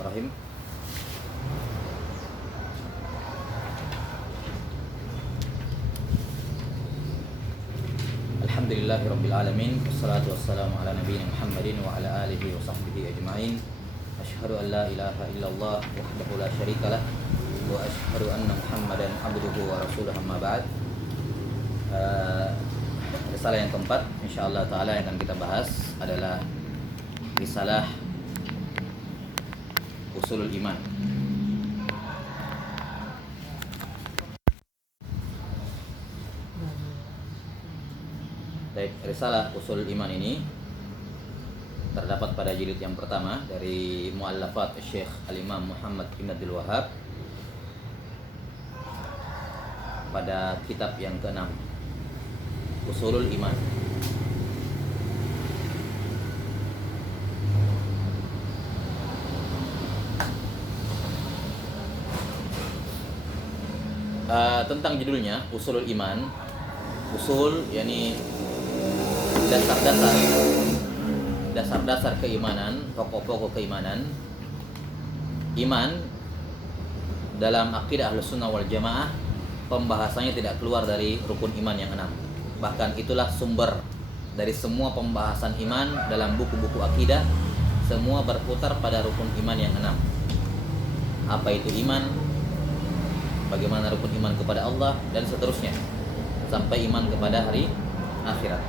Bismillahirrahmanirrahim. Alhamdulillahirabbil alamin, wassalatu wassalamu ala nabiyina Muhammadin wa ala alihi wa sahbihi ajma'in. Asyhadu an la ilaha illallah wahdahu la syarikalah wa asyhadu anna Muhammadan abduhu wa rasuluhu, amma ba'd. Risalah yang keempat insyaallah taala yang akan kita bahas adalah risalah Ushulul Iman. Baik, risalah Ushulul Iman ini terdapat pada jilid yang pertama dari muallafat Syekh Al-Imam Muhammad bin Abdul Wahhab pada kitab yang ke-6, Ushulul Iman. Tentang judulnya Ushulul Iman, usul yakni dasar-dasar keimanan, pokok-pokok keimanan. Iman dalam akidah Ahlussunnah wal Jamaah pembahasannya tidak keluar dari rukun iman yang 6. Bahkan itulah sumber dari semua pembahasan iman dalam buku-buku akidah, semua berputar pada rukun iman yang 6. Apa itu iman? Bagaimana rukun iman kepada Allah dan seterusnya sampai iman kepada hari akhirat.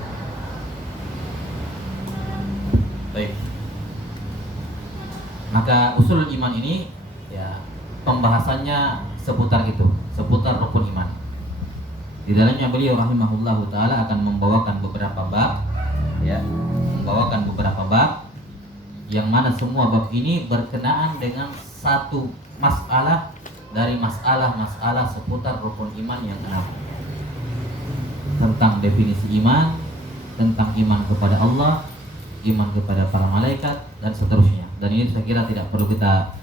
Baik. Maka usul iman ini ya pembahasannya seputar itu, seputar rukun iman. Di dalamnya beliau rahimahullahu taala akan membawakan beberapa bab, ya, membawakan beberapa bab yang mana semua bab ini berkenaan dengan satu masalah dari masalah-masalah seputar rukun iman yang 6. Tentang definisi iman, tentang iman kepada Allah, iman kepada para malaikat dan seterusnya. Dan ini saya kira tidak perlu kita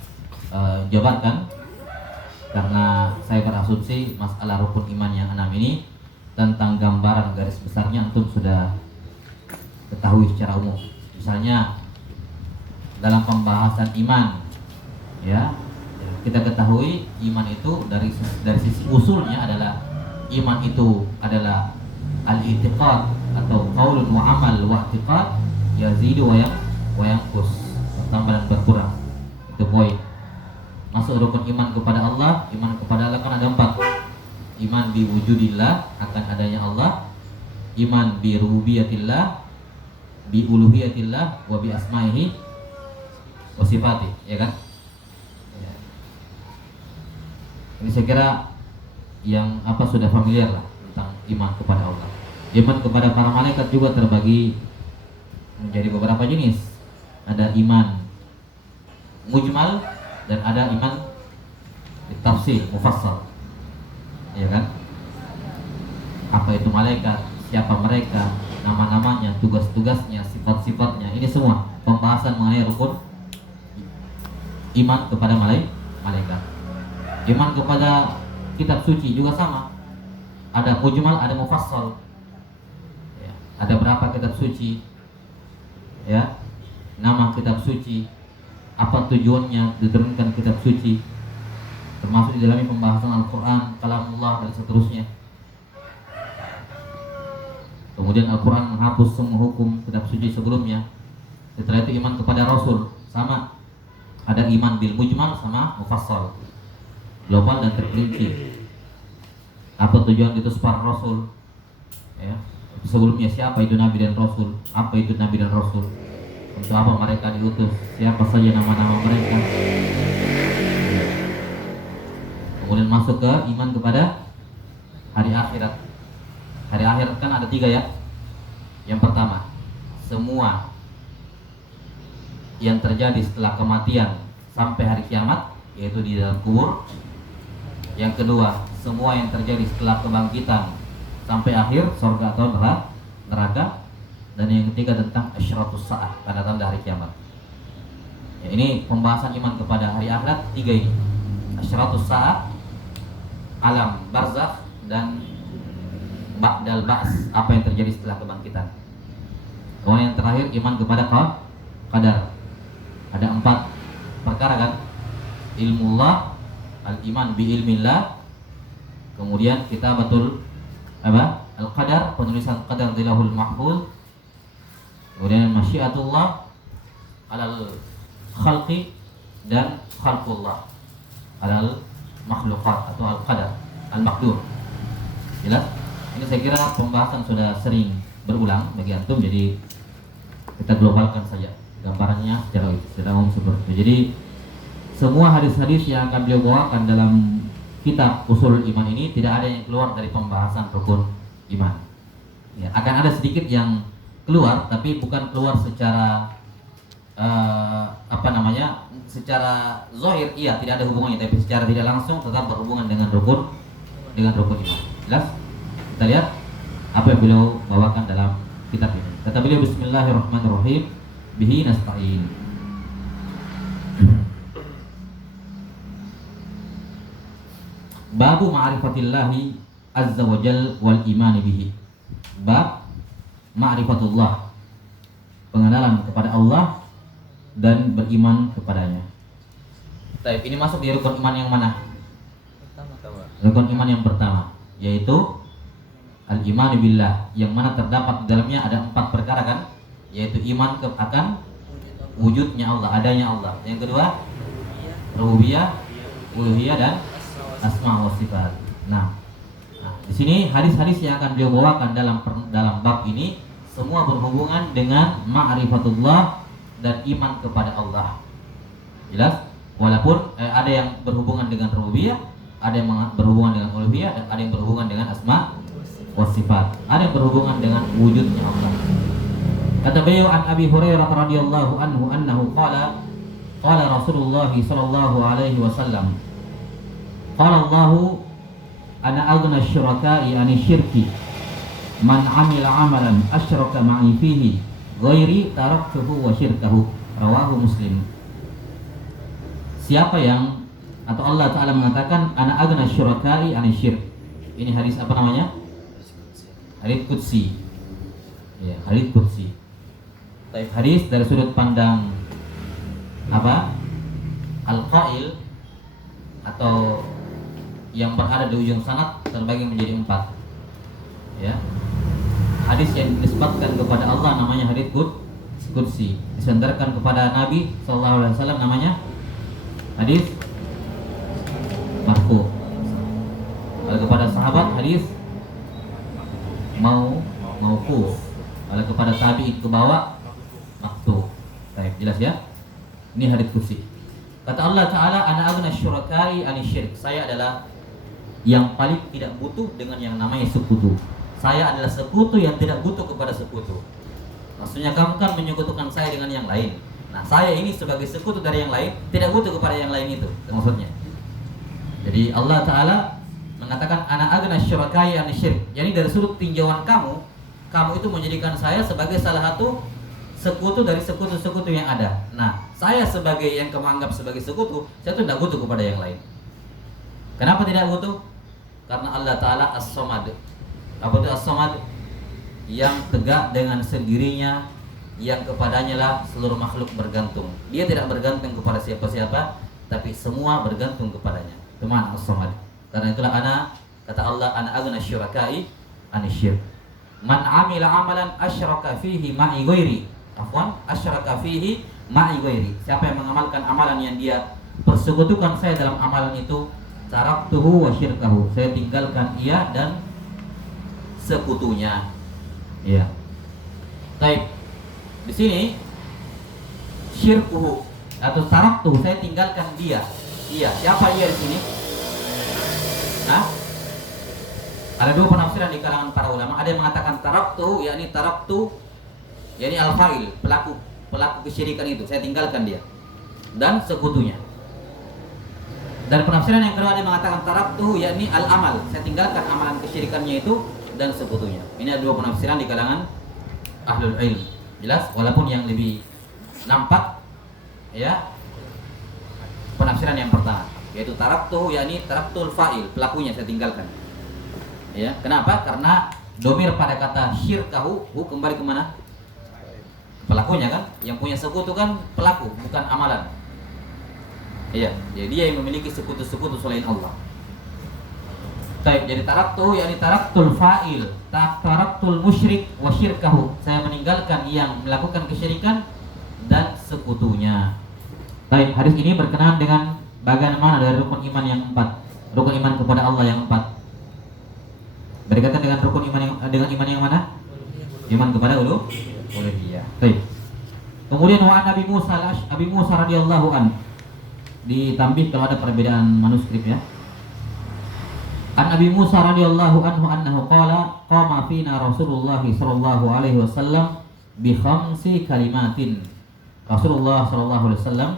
jabarkan karena saya berasumsi masalah rukun iman yang 6 ini tentang gambaran garis besarnya antum sudah ketahui secara umum. Misalnya dalam pembahasan iman, ya, kita ketahui iman itu dari sisi usulnya adalah iman itu adalah al-i'tiqad atau qaulun wa amal wa i'tiqad yazidu wa yanqus, bertambah dan berkurang. Itu poin. Masuk rukun iman kepada Allah. Iman kepada Allah kan ada 4. Iman bi wujudillah, akan adanya Allah. Iman bi rububiyatillah, bi uluhiyatillah, wa bi asma'ihi wa sifatih, ya kan? Ya. Ini saya kira yang sudah familiar lah tentang iman kepada Allah. Iman kepada para malaikat juga terbagi menjadi beberapa jenis. Ada iman mujmal dan ada iman tafsir mufassal, ya kan? Apa itu malaikat, siapa mereka, nama-namanya, tugas-tugasnya, sifat-sifatnya, ini semua pembahasan mengenai rukun iman kepada malaikat. Iman kepada kitab suci juga sama. Ada mujmal, ada mufassal. Ya, ada berapa kitab suci? Ya, nama kitab suci, apa tujuannya diturunkan kitab suci, termasuk di dalamnya pembahasan Al-Quran, kalamullah dan seterusnya. Kemudian Al-Quran menghapus semua hukum kitab suci sebelumnya. Setelah itu iman kepada Rasul, sama. Ada iman bil mujmal sama mufassal, global dan terperinci. Apa tujuan diutus para Rasul, ya, sebelumnya siapa itu Nabi dan Rasul, apa itu Nabi dan Rasul, untuk apa mereka diutus, siapa saja nama-nama mereka. Kemudian masuk ke iman kepada hari akhirat. Hari akhirat kan ada 3 ya. Yang pertama, semua yang terjadi setelah kematian sampai hari kiamat, yaitu di dalam kubur. Yang kedua, semua yang terjadi setelah kebangkitan sampai akhir, surga atau neraka. Dan yang ketiga tentang asyratus sa'ah, tanda-tanda hari kiamat. Ya, ini pembahasan iman kepada hari akhirat 3 ini. Asyratus sa'ah, alam barzakh, dan ba'dal ba's, apa yang terjadi setelah kebangkitan. Kemudian yang terakhir iman kepada qadar. Ada 4 perkara kan, ilmullah, al-iman bi ilmillah, kemudian kitabatul apa? Al-qadar, penulisan qadar di Lauhul Mahfuz, kemudian masyiatullah alal khalqi dan khalqullah alal makhluqat atau al-qadar al-maqdur. Jelas? Ini saya kira pembahasan sudah sering berulang bagi antum, jadi kita globalkan saja gambarannya secara umum seperti itu. Jadi semua hadis-hadis yang akan beliau bawakan dalam kitab Ushul Iman ini tidak ada yang keluar dari pembahasan rukun iman. Ya, akan ada sedikit yang keluar, tapi bukan keluar secara secara zahir, iya tidak ada hubungannya, tapi secara tidak langsung tetap berhubungan dengan rukun iman. Jelas? Kita lihat apa yang beliau bawakan dalam kitab ini. Kata beliau, Bismillahirrahmanirrahim, bihi nasta'in. Babu ma'rifatillahi azza wa jal wal imani bihi. Bab ma'rifatullah, pengenalan kepada Allah dan beriman kepadanya. Baik, ini masuk di rukun iman yang mana? Rukun iman yang pertama, yaitu al-iman billah, yang mana terdapat di dalamnya ada 4 perkara kan, yaitu iman akan wujudnya Allah, adanya Allah. Yang kedua, rububiyah, uluhiyah dan asma wa sifat. Nah, di sini hadis-hadis yang akan beliau bawakan dalam bab ini semua berhubungan dengan ma'rifatullah dan iman kepada Allah. Jelas? Walaupun ada yang berhubungan dengan rububiyah, ada yang berhubungan dengan uluhiyah, dan ada yang berhubungan dengan asma wa sifat. Ada yang berhubungan dengan wujudnya Allah. Kata beliau, an Abi Hurairah radhiyallahu anhu annahu qala Rasulullah sallallahu alaihi wasallam, qala Allahu ana aghna syuraka'i ani syirki man amila amalan asyraka ma'i fihi ghairi taraktuhu wa syirkahu, rawahu Muslim. Siapa yang, atau Allah Ta'ala mengatakan, ana aghna syuraka'i ani syirk. Ini hadis apa namanya? Hadis qudsi. Ya, hadis qudsi. Taib hadis dari sudut pandang apa? Al-qail atau yang berada di ujung sanad terbagi menjadi 4. Ya. Hadis yang dinisbatkan kepada Allah namanya hadis qudsi. Disandarkan kepada Nabi sallallahu alaihi wasallam namanya hadis marfu. Kalau kepada sahabat hadis mauquf. Kalau kepada tabi'in ke bawah maktub. Baik, jelas ya? Ini hadis qudsi. Kata Allah Ta'ala, ana aghna syurakai ani syirk. Saya adalah yang paling tidak butuh dengan yang namanya sekutu. Saya adalah sekutu yang tidak butuh kepada sekutu. Maksudnya kamu kan menyekutukan saya dengan yang lain. Nah, saya ini sebagai sekutu dari yang lain, tidak butuh kepada yang lain itu. Maksudnya. Jadi Allah Ta'ala mengatakan ana aghna syurakai ani syirk. Jadi dari sudut tinjauan kamu itu menjadikan saya sebagai salah satu sekutu dari sekutu-sekutu yang ada. Nah, saya sebagai yang kamu anggap sebagai sekutu, saya itu tidak butuh kepada yang lain. Kenapa tidak butuh? Karena Allah Ta'ala As-Samad. Apa itu As-Samad? Yang tegak dengan sendirinya, yang kepadanya lah seluruh makhluk bergantung. Dia tidak bergantung kepada siapa-siapa, tapi semua bergantung kepadanya. Itu makna As-Samad. Karena itulah kata Allah, ana aghna syurakai ani syirk. Man amila amalan asyraka fihi ma'i ghairi. Asyraka fihi ma'i ghairi. Siapa yang mengamalkan amalan yang dia persekutukan saya dalam amalan itu, taraktuhu wa syirkahu. Saya tinggalkan ia dan sekutunya. Iya. Baik. Di sini syirkuhu atau taraktuhu, saya tinggalkan dia. Iya, siapa ia di sini? Nah, ada 2 penafsiran di kalangan para ulama. Ada yang mengatakan taraktuhu, yakni taraktu, yakni al-fa'il, pelaku kesyirikan itu, saya tinggalkan dia dan sekutunya. Dan penafsiran yang kedua, dia mengatakan taraktuhu, yakni al-amal, saya tinggalkan amalan kesyirikannya itu dan sekutunya. Ini ada 2 penafsiran di kalangan ahlul ilm. Jelas, walaupun yang lebih nampak ya penafsiran yang pertama, yaitu taraktuhu, yakni taraktul fa'il, pelakunya saya tinggalkan. Ya, kenapa? Karena domir pada kata syirkahu, kembali ke mana? Pelakunya kan, yang punya sekutu kan pelaku, bukan amalan. Iya, jadi dia yang memiliki sekutu-sekutu selain Allah. Baik, jadi taraktu yakni taraktul fa'il, taraktul musyrik wa syirkahu. Saya meninggalkan yang melakukan kesyirikan dan sekutunya. Baik, hadis ini berkenaan dengan bagaimana dari rukun iman yang 4. Rukun iman kepada Allah yang 4. Berkaitan dengan rukun iman yang mana? Iman kepada uluhiyah. Baik. Kemudian wa Nabi Musa radhiyallahu an. Ditambih kalau ada perbedaan manuskrip ya. An Abi Musa radhiyallahu anhu annahu qala qama fina Rasulullah sallallahu alaihi wasallam bi khamsi kalimatin. Rasulullah sallallahu alaihi wasallam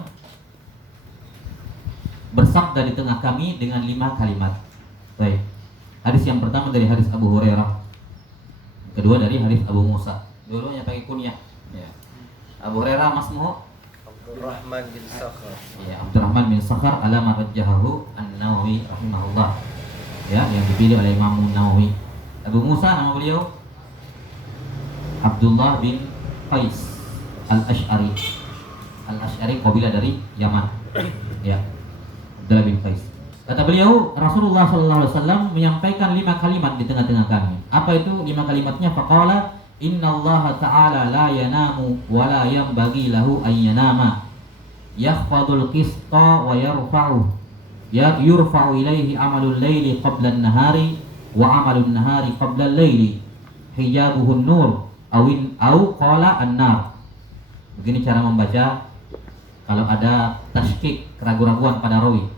bersabda di tengah kami dengan 5 kalimat. Baik. Hadis yang pertama dari hadis Abu Hurairah. Kedua dari hadis Abu Musa. Dulunya pakai kunyah. Ya. Abu Hurairah masmuhu Abdurrahman bin Sakhar. Ya, Abdurrahman bin Sakhar alama rajjahahu An-Nawawi rahimahullah. Ya, yang dipilih oleh Imam Nawawi. Abu Musa nama beliau Abdullah bin Qais Al-Asy'ari. Al-Asy'ari kabilah dari Yaman. Ya. Abdullah bin Qais. Kata beliau, Rasulullah sallallahu alaihi wasallam menyampaikan 5 kalimat di tengah-tengah kami. Apa itu 5 kalimatnya? Faqala innallaha ta'ala la yanamu wa la yanbaghi lahu an yanama. Yakhfadul qista wa yarfa'u. Yurfa'u ilaihi amalul laili qabla an-nahari wa amalun nahari qabla al-laili. Hijabuhun nur au qala an-nar. Begini cara membaca kalau ada tasykik, keraguan-raguan pada rawi.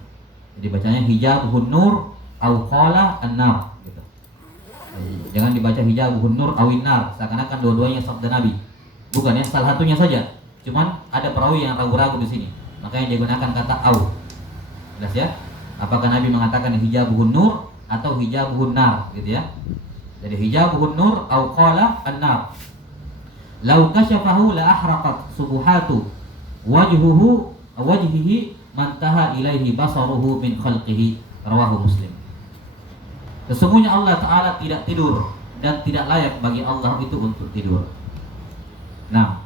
Jadi bacanya hijabuhun nur au qala an-nar gitu. Jangan dibaca hijabuhun nur au in-nar seakan-akan dua-duanya sabda Nabi. Bukan ya, salah satunya saja. Cuman ada perawi yang ragu-ragu di sini. Makanya digunakan kata au. Jelas ya? Apakah Nabi mengatakan hijabuhun nur atau hijabuhun nar gitu ya? Jadi hijabuhun nur au qala an-nar. Lau kasyafahu la ahraqat subuhatu wajhihi mantaha ilaihi basaruhu min khalqihi. Rawahu Muslim. Sesungguhnya Allah Ta'ala tidak tidur dan tidak layak bagi Allah itu untuk tidur. Nah,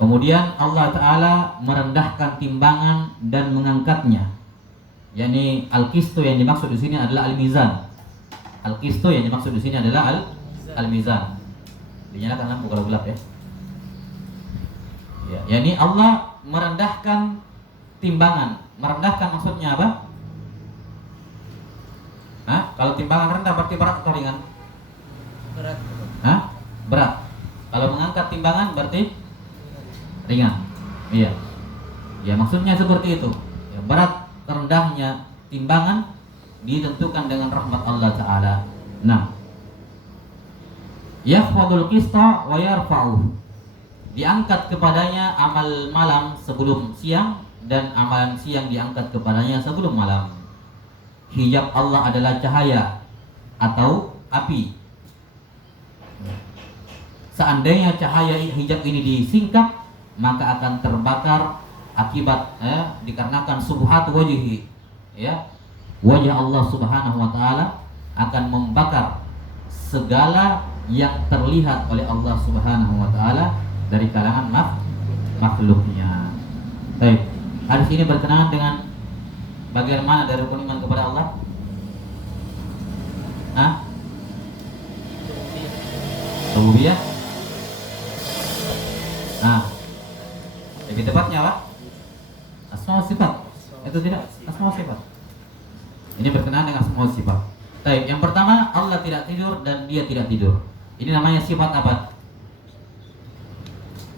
kemudian Allah Ta'ala merendahkan timbangan dan mengangkatnya. Yani al-qistu yang dimaksud di sini adalah al-mizan. Al-qistu yang dimaksud di sini adalah al-mizan. Dinyalakan lampu kalau gelap ya. Ya, yani Allah merendahkan timbangan. Merendahkan maksudnya apa? Hah? Kalau timbangan rendah berarti berat atau ringan? Berat. Hah? Berat. Kalau mengangkat timbangan berarti ringan. Iya. Ya maksudnya seperti itu. Ya, berat rendahnya timbangan ditentukan dengan rahmat Allah Ta'ala. Nah, yakhfadul qista wa yarfa'uh. Diangkat kepadanya amal malam sebelum siang dan amalan siang diangkat kepadanya sebelum malam. Hijab Allah adalah cahaya atau api. Seandainya cahaya hijab ini disingkap, maka akan terbakar akibat dikarenakan subhat wajhi. Ya. Wajah Allah Subhanahu wa taala akan membakar segala yang terlihat oleh Allah Subhanahu wa taala dari kalangan makhluknya. Baik. Hadis ini berkenaan dengan bagaimana dari rukun iman kepada Allah? Hah? Rububiyah. Nah, lebih tepatnya apa? Asma wa sifat. Itu tidak asma wa sifat. Ini berkenaan dengan asma wa sifat. Baik, yang pertama Allah tidak tidur dan Dia tidak tidur. Ini namanya sifat apa?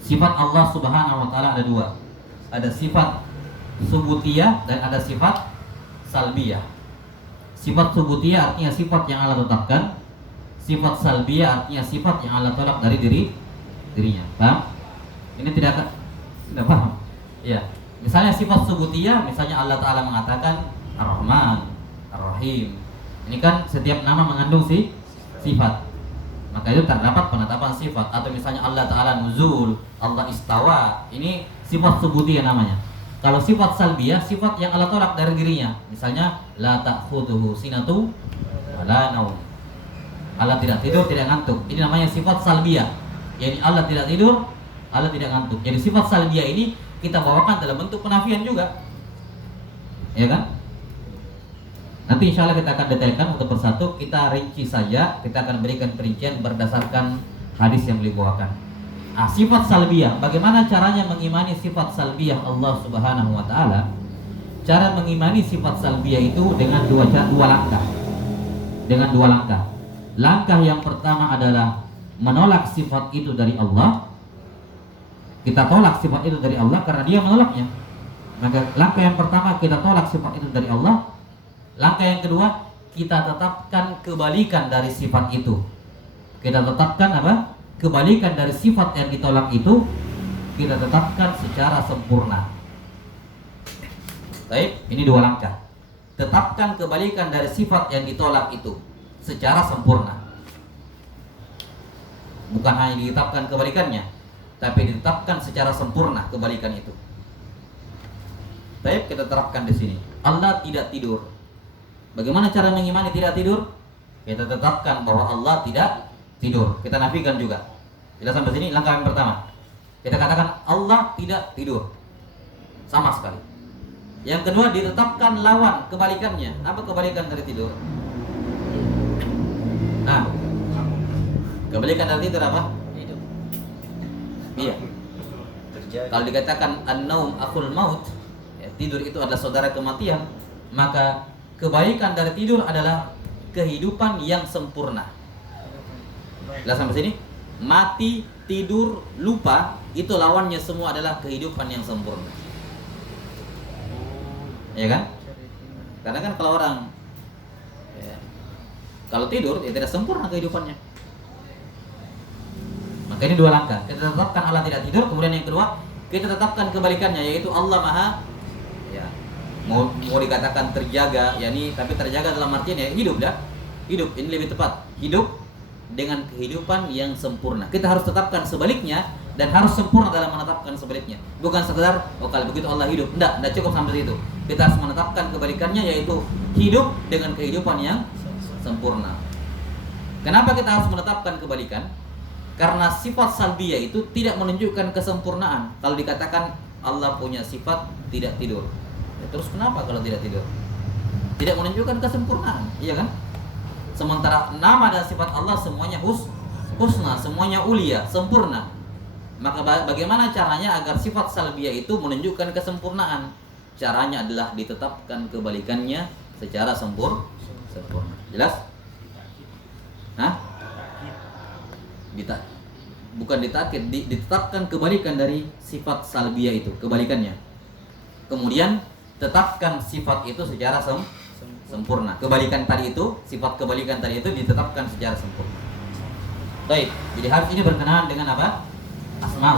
Sifat Allah Subhanahu wa taala ada 2. Ada sifat subutiyah dan ada sifat salbiyah. Sifat subutiyah artinya sifat yang Allah tetapkan. Sifat salbiyah artinya sifat yang Allah tolak dari dirinya. Paham? Ini tidak paham? Ya. Misalnya sifat subutiyah, misalnya Allah Ta'ala mengatakan Ar-Rahman, Ar-Rahim. Ini kan setiap nama mengandung sifat. Maka itu terdapat penetapan sifat. Atau misalnya Allah Ta'ala nuzul, Allah istawa. Ini sifat subutiyah namanya. Kalau sifat salbiyah, sifat yang Allah tolak dari dirinya. Misalnya la ta'khudhuhu sinatu wa la naum. Allah tidak tidur, tidak ngantuk. Ini namanya sifat salbiyah. Yani Allah tidak tidur, Allah tidak ngantuk. Jadi sifat salbiyah ini kita bawakan dalam bentuk penafian juga. Ya kan? Nanti insya Allah kita akan detailkan satu persatu, kita rinci saja, kita akan berikan perincian berdasarkan hadis yang beliau bawakan. Sifat salbiyah, bagaimana caranya mengimani sifat salbiyah Allah Subhanahu wa taala? Cara mengimani sifat salbiyah itu dengan dua langkah. Dengan dua langkah. Langkah yang pertama adalah menolak sifat itu dari Allah. Kita tolak sifat itu dari Allah karena dia menolaknya. Maka langkah yang pertama kita tolak sifat itu dari Allah. Langkah yang kedua kita tetapkan kebalikan dari sifat itu. Kita tetapkan apa? Kebalikan dari sifat yang ditolak itu kita tetapkan secara sempurna. Baik, ini dua langkah. Tetapkan kebalikan dari sifat yang ditolak itu secara sempurna. Bukan hanya ditetapkan kebalikannya, tapi ditetapkan secara sempurna kebalikan itu. Baik, kita terapkan di sini. Allah tidak tidur. Bagaimana cara mengimani tidak tidur? Kita tetapkan bahwa Allah tidak tidur. Kita nafikan juga. Kita sampai sini langkah yang pertama. Kita katakan Allah tidak tidur sama sekali. Yang kedua ditetapkan lawan kebalikannya. Apa kebalikan dari tidur? Nah, kebalikan dari tidur apa? Hidup. Iya. Terjadi. Kalau dikatakan an-naum akhul maut, ya, tidur itu adalah saudara kematian, maka kebaikan dari tidur adalah kehidupan yang sempurna. Jelas sampai sini? Mati, tidur, lupa, itu lawannya semua adalah kehidupan yang sempurna. Ya kan? Karena kan kalau orang ya, kalau tidur ya tidak sempurna kehidupannya. Maka ini dua langkah. Kita tetapkan Allah tidak tidur, kemudian yang kedua kita tetapkan kebalikannya, yaitu Allah Maha ya, mau dikatakan terjaga, yakni tapi terjaga dalam artian ya hidup dah. Hidup ini lebih tepat. Hidup dengan kehidupan yang sempurna. Kita harus tetapkan sebaliknya dan harus sempurna dalam menetapkan sebaliknya. Bukan sekedar kalau begitu Allah hidup. Enggak cukup sampai situ. Kita harus menetapkan kebalikannya, yaitu hidup dengan kehidupan yang sempurna. Kenapa kita harus menetapkan kebalikan? Karena sifat salbiyah itu tidak menunjukkan kesempurnaan. Kalau dikatakan Allah punya sifat tidak tidur, ya, terus kenapa kalau tidak tidur? Tidak menunjukkan kesempurnaan, iya kan? Sementara nama dan sifat Allah semuanya husna, semuanya ulia, sempurna. Maka bagaimana caranya agar sifat salbiyah itu menunjukkan kesempurnaan? Caranya adalah ditetapkan kebalikannya secara sempurna. Jelas? Hah? Bukan ditakid, ditetapkan kebalikan dari sifat salbiyah itu, kebalikannya. Kemudian tetapkan sifat itu secara sempurna. Kebalikan tadi itu, sifat kebalikan tadi itu ditetapkan secara sempurna. Baik, jadi hadis ini berkenaan dengan apa? Asma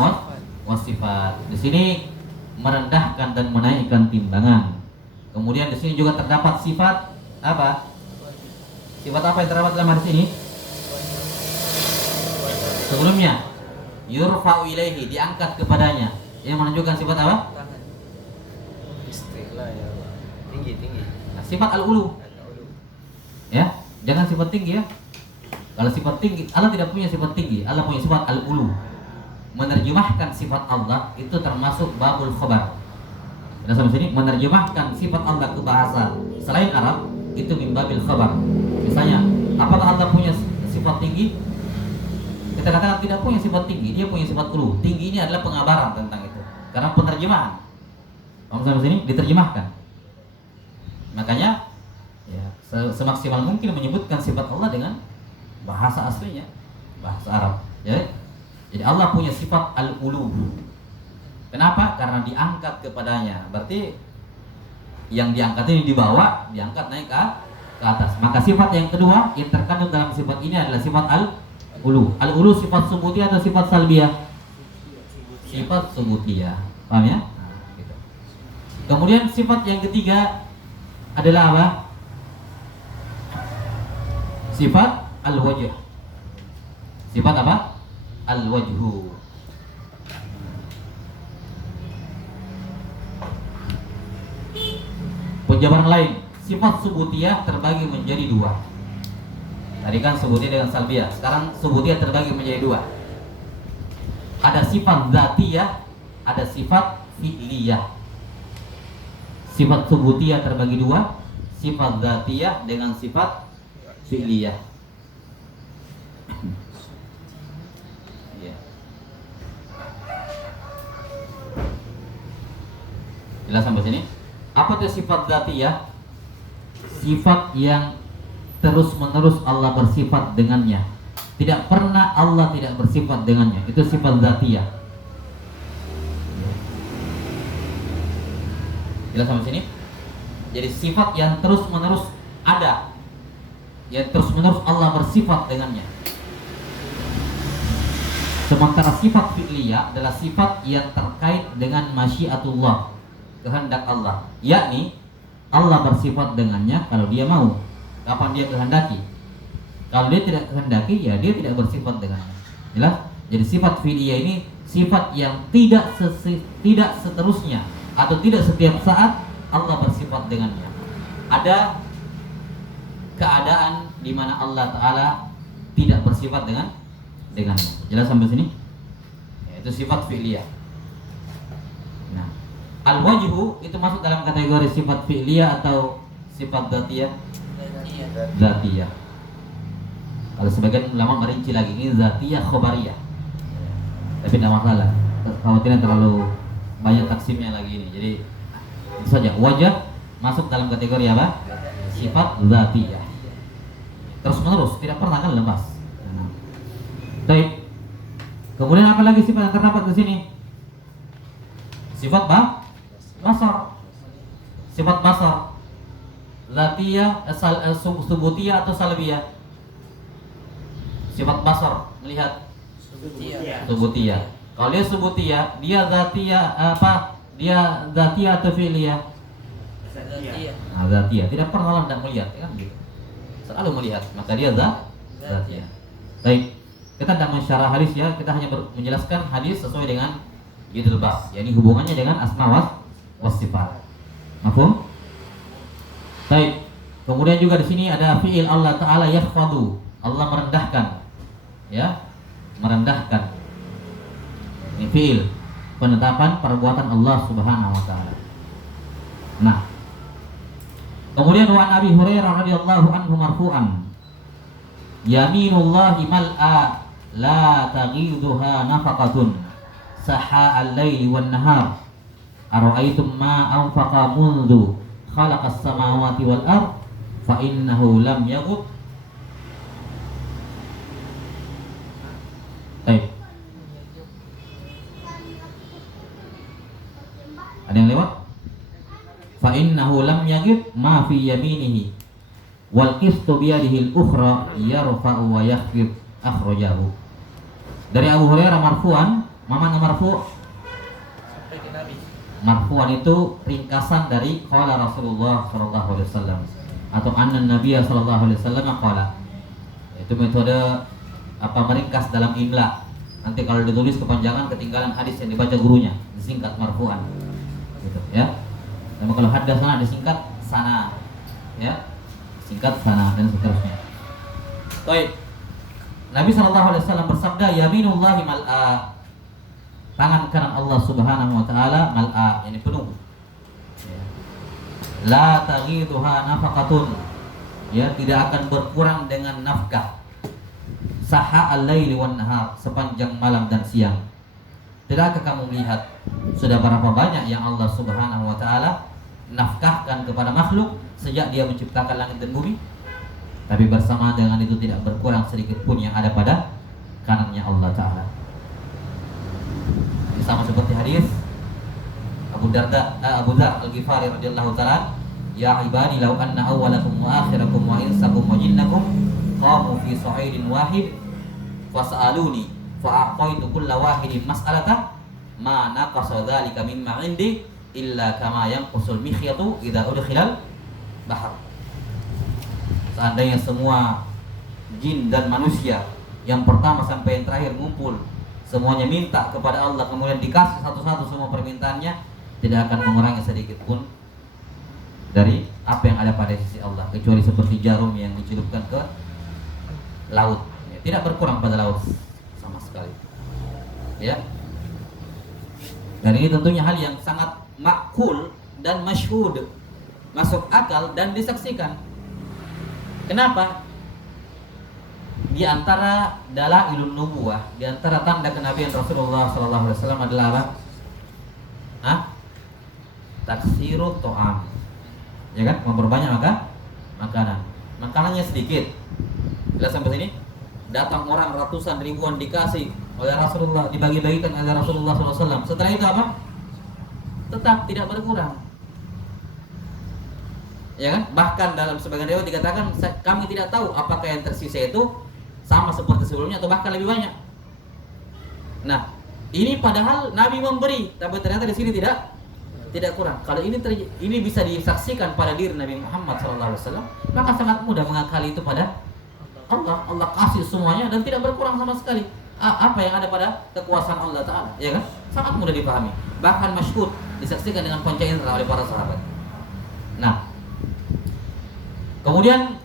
wa sifat. Di sini merendahkan dan menaikkan timbangan. Kemudian di sini juga terdapat sifat apa? Sifat apa yang terdapat dalam hadis ini? Sebelumnya yurfa'u ilaihi, diangkat kepadanya, yang menunjukkan sifat apa? Istilah ya Allah. Tinggi. Nah, sifat al-ulu. Ya, jangan sifat tinggi ya. Kalau sifat tinggi, Allah tidak punya sifat tinggi, Allah punya sifat al-ulu. Menerjemahkan sifat Allah itu termasuk babul khabar. Kita sampai sini, menerjemahkan sifat Allah ke bahasa selain Arab itu min babil khabar. Misalnya, apakah Allah punya sifat tinggi? Kita katakan tidak punya sifat tinggi, dia punya sifat ulu. Tinggi ini adalah pengabaran tentang itu. Karena penerjemahan. Kamu sampai sini diterjemahkan. Makanya ya, semaksimal mungkin menyebutkan sifat Allah dengan bahasa aslinya, bahasa Arab. Ya. Jadi Allah punya sifat al-ulu. Kenapa? Karena diangkat kepadanya. Berarti yang diangkat ini dibawa, diangkat naik ke atas. Maka sifat yang kedua yang terkandung dalam sifat ini adalah sifat al-ulu. Al-ulu sifat subutiyah atau sifat salbiyah? Sifat subutiyah. Paham ya? Nah, gitu. Kemudian sifat yang ketiga adalah apa? Sifat al-wajh. Sifat apa? Al-wajhu. Penjabaran lain, sifat subutiyah terbagi menjadi dua. Tadi kan subutiyah dengan salbiyah. Sekarang subutiyah terbagi menjadi dua. Ada sifat zatiyah, ada sifat fi'liyah. Sifat subutiyah terbagi dua, sifat dzatiyah dengan sifat fi'liyah. Ya. Jelas sampai sini? Apa itu sifat dzatiyah? Sifat yang terus-menerus Allah bersifat dengannya. Tidak pernah Allah tidak bersifat dengannya. Itu sifat dzatiyah. Jelas sampai sini? Jadi sifat yang terus-menerus ada, yang terus-menerus Allah bersifat dengannya. Sementara sifat fi'liyah adalah sifat yang terkait dengan masyiatullah, kehendak Allah. Yakni Allah bersifat dengannya kalau dia mau, kapan dia kehendaki. Kalau dia tidak kehendaki, ya dia tidak bersifat dengannya. Jelas? Jadi sifat fi'liyah ini sifat yang tidak seterusnya atau tidak setiap saat Allah bersifat dengannya. Ada keadaan di mana Allah Ta'ala tidak bersifat dengannya. Jelas sampai sini? Ya, itu sifat fi'liyah. Nah, al-wajhu itu masuk dalam kategori sifat fi'liyah atau sifat dzatiyah? Dzatiyah. Kalau sebagian ulama merinci lagi, ini dzatiyah khobariyah. Tapi tidak masalah, khawatirnya terlalu banyak taksimnya lagi ini. Jadi itu saja, wajah masuk dalam kategori apa? Sifat dzatiyah. Terus menerus, tidak pernah kan lepas. Baik. Kemudian apa lagi sifat yang terdapat di sini? Sifat basar. Sifat basar. Dzatiyah, subutiyah atau salbiyah? Sifat basar, melihat. Subutiyah. Kalau dia subutiyah, dia dzatiyah apa? Dia dzatiyah atau fi'liyah? Dzatiyah. Nah, dzatiyah. Tidak pernah Allah tidak melihat, kan gitu. Selalu melihat, maka dia dzatiyah. Baik. Kita tidak mensyarah hadis ya, kita hanya menjelaskan hadis sesuai dengan judul bab, yakni hubungannya dengan asma was sifat. Mafhum? Baik. Kemudian juga di sini ada fi'il Allah Ta'ala yakhfadu. Allah merendahkan. Ya, merendahkan. Ini fi'il, penetapan perbuatan Allah Subhanahu wa taala. Nah, kemudian wa Nabi Hurairah radhiyallahu anhu marfu'an, yaminullahi mal'a la taghiduha nafaqatun saha al-laili wan nahar ara'aytum ma anfaqa mundu khalaqas samawati wal ard fa innahu lam yaghud. Baik. Ada yang lewat? Fa innahu lam yaghid ma fi yaminihi wal qistu bi yadihi al-ukhra yarfa'u wa yakhfid akhrajahu. Dari Abu Hurairah marfu'an, mana marfu'? Sampai ke Nabi. Marfu'an itu ringkasan dari qala Rasulullah sallallahu alaihi wasallam atau anna Nabiya sallallahu alaihi wasallam qala. Itu metode apa meringkas dalam imla. Nanti kalau ditulis kepanjangan ketinggalan hadis yang dibaca gurunya, disingkat marfu'an. Gitu ya. Dan kalau hadatsana disingkat sana. Ya. Singkat sana dan seterusnya. Baik. Nabi sallallahu alaihi wasallam bersabda, yaminullahi mal'a. Tangan kanan Allah Subhanahu wa taala mal'a, yani penuh. Ya. La taghiduha nafaqatun. Ya, tidak akan berkurang dengan nafkah. Saha al-laili wan nahar, sepanjang malam dan siang. Tidakkah kamu melihat sudah berapa banyak yang Allah Subhanahu wa taala nafkahkan kepada makhluk sejak dia menciptakan langit dan bumi? Tapi bersama dengan itu tidak berkurang sedikit pun yang ada pada kanannya Allah Ta'ala. Ini sama seperti hadis Abu Dzar Al-Ghifari radhiyallahu ta'ala, ya ibadi law anna awwalakum wa akhirakum wa insakum wa jinnakum qamu fi sa'idin wahid fas'aluni fa'aqaitu kulla wahidin mas'alata ma naqasa dzalika mimma 'indi illa kama yanqusul mikhyatu idza udkhilal bahr. Seandainya semua jin dan manusia yang pertama sampai yang terakhir ngumpul, semuanya minta kepada Allah, kemudian dikasih satu-satu semua permintaannya, tidak akan mengurangi sedikit pun dari apa yang ada pada sisi Allah, kecuali seperti jarum yang dicelupkan ke laut, ya, tidak berkurang pada laut sama sekali. Ya. Dan ini tentunya hal yang sangat makul dan masyhud, masuk akal dan disaksikan. Kenapa? Di antara dalailun nubuwah, di antara tanda kenabian Rasulullah SAW adalah apa? Taksirut to'am, ya kan? Memperbanyak makanan. Makanannya sedikit. Jelas sampai sini? Datang orang ratusan ribuan dikasih oleh Rasulullah, dibagi-bagikan oleh Rasulullah SAW. Setelah itu apa? Tetap tidak berkurang. Ya kan? Bahkan dalam sebagian riwayat dikatakan kami tidak tahu apakah yang tersisa itu sama seperti sebelumnya atau bahkan lebih banyak. Nah, ini padahal Nabi memberi, tapi ternyata di sini tidak kurang. Kalau ini bisa disaksikan pada diri Nabi Muhammad SAW, maka sangat mudah mengakali itu pada Allah. Allah kasih semuanya dan tidak berkurang sama sekali. Apa yang ada pada kekuasaan Allah Ta'ala, ya kan? Sangat mudah dipahami. Bahkan masyhur disaksikan dengan panca indera oleh para sahabat. Nah, kemudian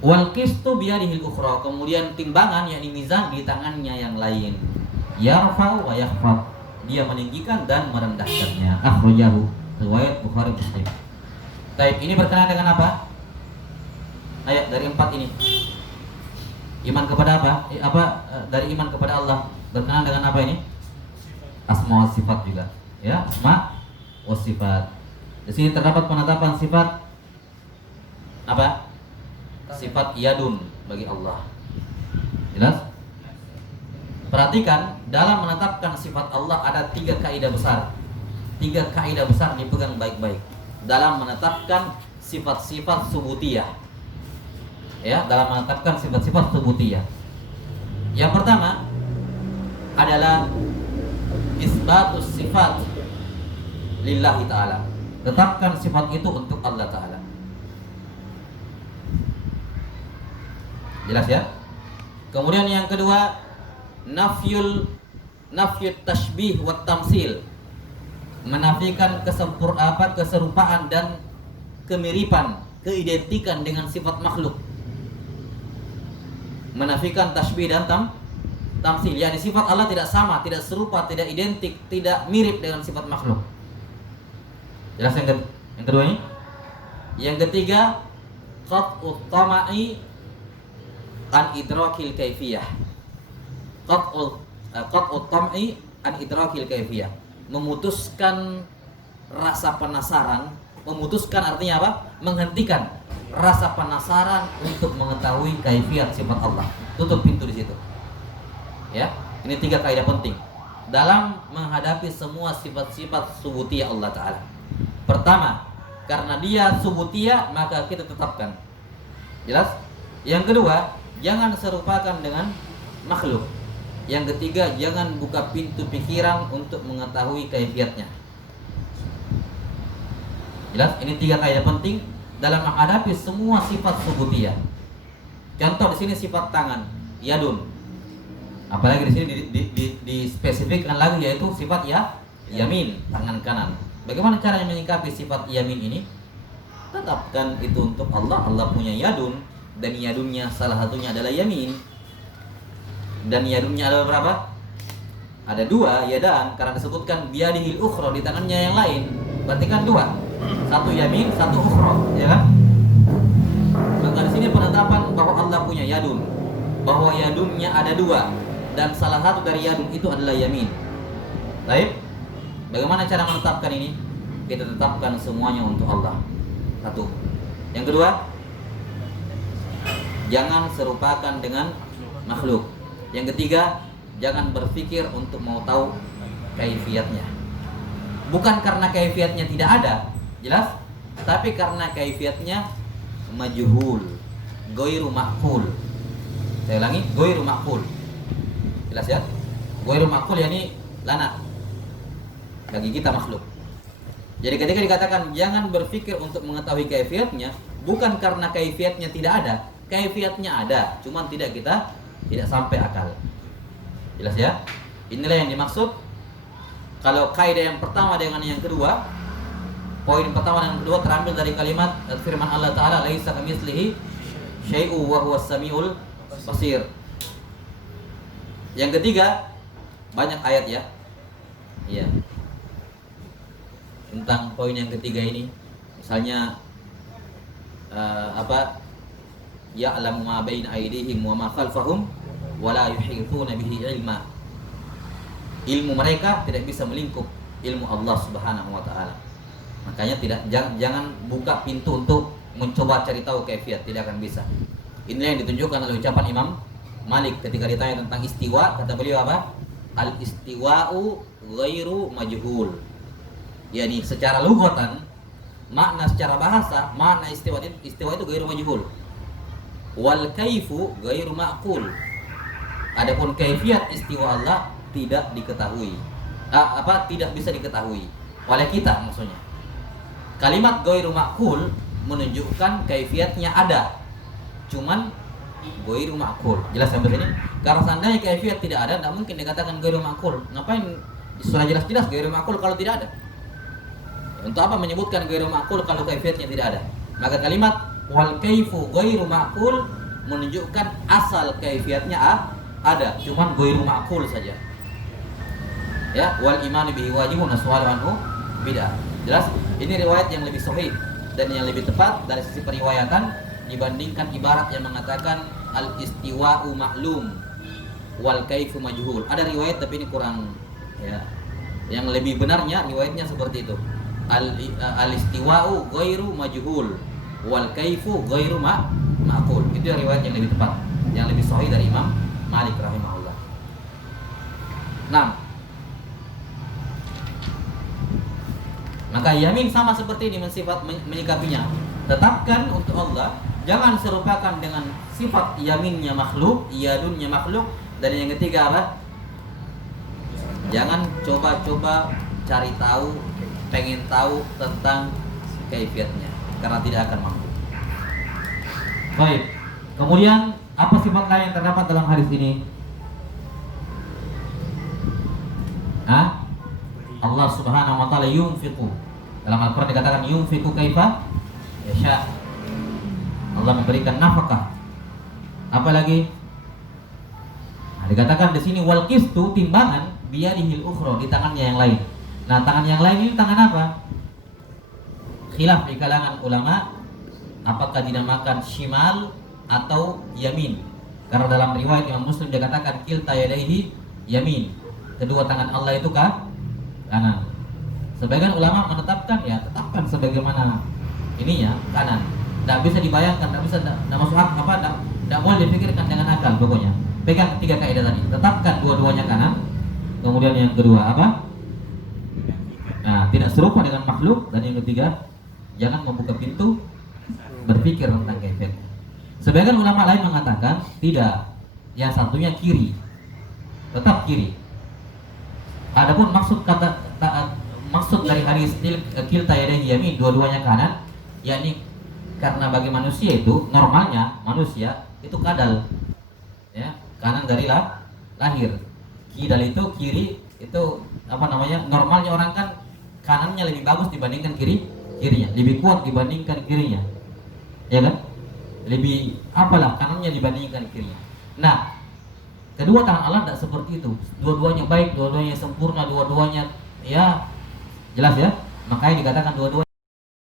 wal qistu biyadihil ukhra, kemudian timbangan yakni mizan di tangannya yang lain. Yarfa'u wa yakhfad, dia meninggikan dan merendahkannya. Akhrajahu, riwayat Bukhari Muslim. Baik, ini berkenaan dengan apa? Ayat dari 4 ini. Iman kepada apa? Dari iman kepada Allah berkenaan dengan apa ini? Asma wa sifat juga. Ya, asma wa sifat. Di sini terdapat penetapan sifat apa? Sifat yadun bagi Allah. Jelas? Perhatikan, dalam menetapkan sifat Allah ada 3 kaidah besar. 3 kaidah besar dipegang baik-baik dalam menetapkan sifat-sifat subutiyah. Ya, dalam menetapkan sifat-sifat subutiyah. Yang pertama adalah isbatus sifat lillahi ta'ala. Tetapkan sifat itu untuk Allah Ta'ala. Jelas ya? Kemudian yang kedua, nafyut tashbih wa tamsil. Menafikan keserupaan dan kemiripan, keidentikan dengan sifat makhluk. Menafikan tashbih dan tamsil, yakni sifat Allah tidak sama, tidak serupa, tidak identik, tidak mirip dengan sifat makhluk. Jelas yang kedua ini? Yang ketiga, qat'ut tama'i an idrakil kaifiyah. Qat'ut tam'i an idrakil kaifiyah, memutuskan rasa penasaran. Memutuskan artinya apa? Menghentikan rasa penasaran untuk mengetahui kaifiat sifat Allah. Tutup pintu di situ. Ya, ini 3 kaidah penting dalam menghadapi semua sifat-sifat subutiyah Allah Ta'ala. Pertama, karena dia subutiyah maka kita tetapkan. Jelas? Yang kedua, jangan serupakan dengan makhluk. Yang ketiga, jangan buka pintu pikiran untuk mengetahui kaifiatnya. Jelas? Ini 3 kaidah penting dalam menghadapi semua sifat subutiyah. Contoh di sini sifat tangan, yadun. Apalagi di sini dispesifikkan lagi yaitu sifat yamin, tangan kanan. Bagaimana caranya menyikapi sifat yamin ini? Tetapkan itu untuk Allah. Allah punya yadun, dan yadunnya salah satunya adalah yamin. Dan yadunnya ada berapa? Ada 2 yadan, karena disebutkan biyadihil ukhra, di tangannya yang lain. Berarti kan 2. Satu yamin, satu ukhra, ya kan? Maka di sini penetapan bahwa Allah punya yadun, bahwa yadunnya ada 2, dan salah satu dari yadun itu adalah yamin. Baik. Bagaimana cara menetapkan ini? Kita tetapkan semuanya untuk Allah. 1. Yang kedua, jangan serupakan dengan makhluk. Yang ketiga, jangan berpikir untuk mau tahu kaifiatnya. Bukan karena kaifiatnya tidak ada, jelas, tapi karena kaifiatnya majhul, ghairu ma'qul. Saya ulangi, ghairu ma'qul. Jelas ya? Ghairu ma'qul yakni lana, bagi kita makhluk. Jadi ketika dikatakan jangan berpikir untuk mengetahui kaifiatnya, bukan karena kaifiatnya tidak ada. Kaifiatnya ada, cuman tidak sampai akal. Jelas ya? Inilah yang dimaksud. Kalau kaidah yang pertama dengan yang kedua, poin pertama dan kedua terambil dari kalimat firman Allah Ta'ala, laisa kamitslihi syai'un wa huwas samiul basir. Yang ketiga, banyak ayat ya. Iya. Tentang poin yang ketiga ini, misalnya ya'lamu ma baina aydihim wa ma khalfahum wa la yuhituna bihi ilma. Ilmu mereka tidak bisa melingkup ilmu Allah Subhanahu wa taala. Makanya jangan buka pintu untuk mencoba cari tahu kaifiat, tidak akan bisa. Inilah yang ditunjukkan oleh ucapan Imam Malik ketika ditanya tentang istiwa, kata beliau apa? Al-istiwa'u ghairu majhul. Yani secara lughatan, makna secara bahasa, makna istiwa itu ghairu majhul. Wal kaifu ghairu ma'qul. Adapun kaifiat istiwa Allah tidak diketahui. Tidak bisa diketahui oleh kita maksudnya. Kalimat ghairu ma'qul menunjukkan kaifiatnya ada. Cuman ghairu ma'qul. Jelas sampai sini? Kalau seandainya kaifiat tidak ada, tidak mungkin dikatakan ghairu ma'qul. Ngapain sudah jelas-jelas ghairu ma'qul kalau tidak ada? Untuk apa menyebutkan ghairu ma'qul kalau kaifiatnya tidak ada? Maka kalimat wal kaifu ghairu ma'qul menunjukkan asal kaifiatnya ada, cuman ghairu ma'qul saja. Ya, wal imanu bihi wajibun aswalu anhu bid'ah. Jelas? Ini riwayat yang lebih sahih dan yang lebih tepat dari sisi periwayatan dibandingkan ibarat yang mengatakan al-istiwa'u ma'lum wal kaifu majhul. Ada riwayat tapi ini kurang ya. Yang lebih benarnya riwayatnya seperti itu. Al-istiwa'u ghairu majhul wal kaifu ghairu ma'qul. Itu riwayat yang lebih tepat, yang lebih sahih dari Imam Malik rahimahullah. Nah, maka yamin sama seperti ini sifat menyikapinya. Tetapkan untuk Allah, jangan serupakan dengan sifat yaminnya makhluk, yadunnya makhluk. Dan yang ketiga apa? Jangan coba-coba cari tahu, pengen tahu tentang kaifiatnya, karena tidak akan mampu. Baik. Kemudian apa sifat lain yang terdapat dalam hadis ini? Allah Subhanahu wa taala yunfiqu. Dalam Al-Qur'an dikatakan yunfiqu kaifa yasha. Allah memberikan nafkah. Apalagi? Dikatakan di sini wal qistu, timbangan biyadihil ukhra, di tangannya yang lain. Nah, tangan yang lain ini tangan apa? Khilaf di kalangan ulama apakah dinamakan shimal atau yamin. Karena dalam riwayat Imam Muslim dikatakan kilta yadaihi yamin. Kedua tangan Allah itu kanan. Sebagian ulama menetapkan tetapkan sebagaimana ininya kanan. Tidak bisa dibayangkan, tidak masuk akal, tidak boleh dipikirkan dengan akal pokoknya. Pegang tiga kaidah tadi. Tetapkan dua-duanya kanan. Kemudian yang kedua apa? Nah, tidak serupa dengan makhluk. Dan yang ketiga, jangan membuka pintu berpikir tentang kaifiat. Sebagian ulama lain mengatakan tidak. Yang satunya kiri. Tetap kiri. Adapun maksud dari hadis kilta yadayhi yamin, dua-duanya kanan, yakni karena bagi manusia itu normalnya manusia itu kadal. Ya, kanan dari lahir. Kidal itu kiri itu normalnya orang kan kanannya lebih bagus dibandingkan kirinya, lebih kuat dibandingkan kirinya. Ya kan? Lebih kanannya dibandingkan kirinya. Nah, kedua tangan Allah tidak seperti itu. Dua-duanya baik, dua-duanya sempurna, dua-duanya jelas ya. Makanya dikatakan dua-duanya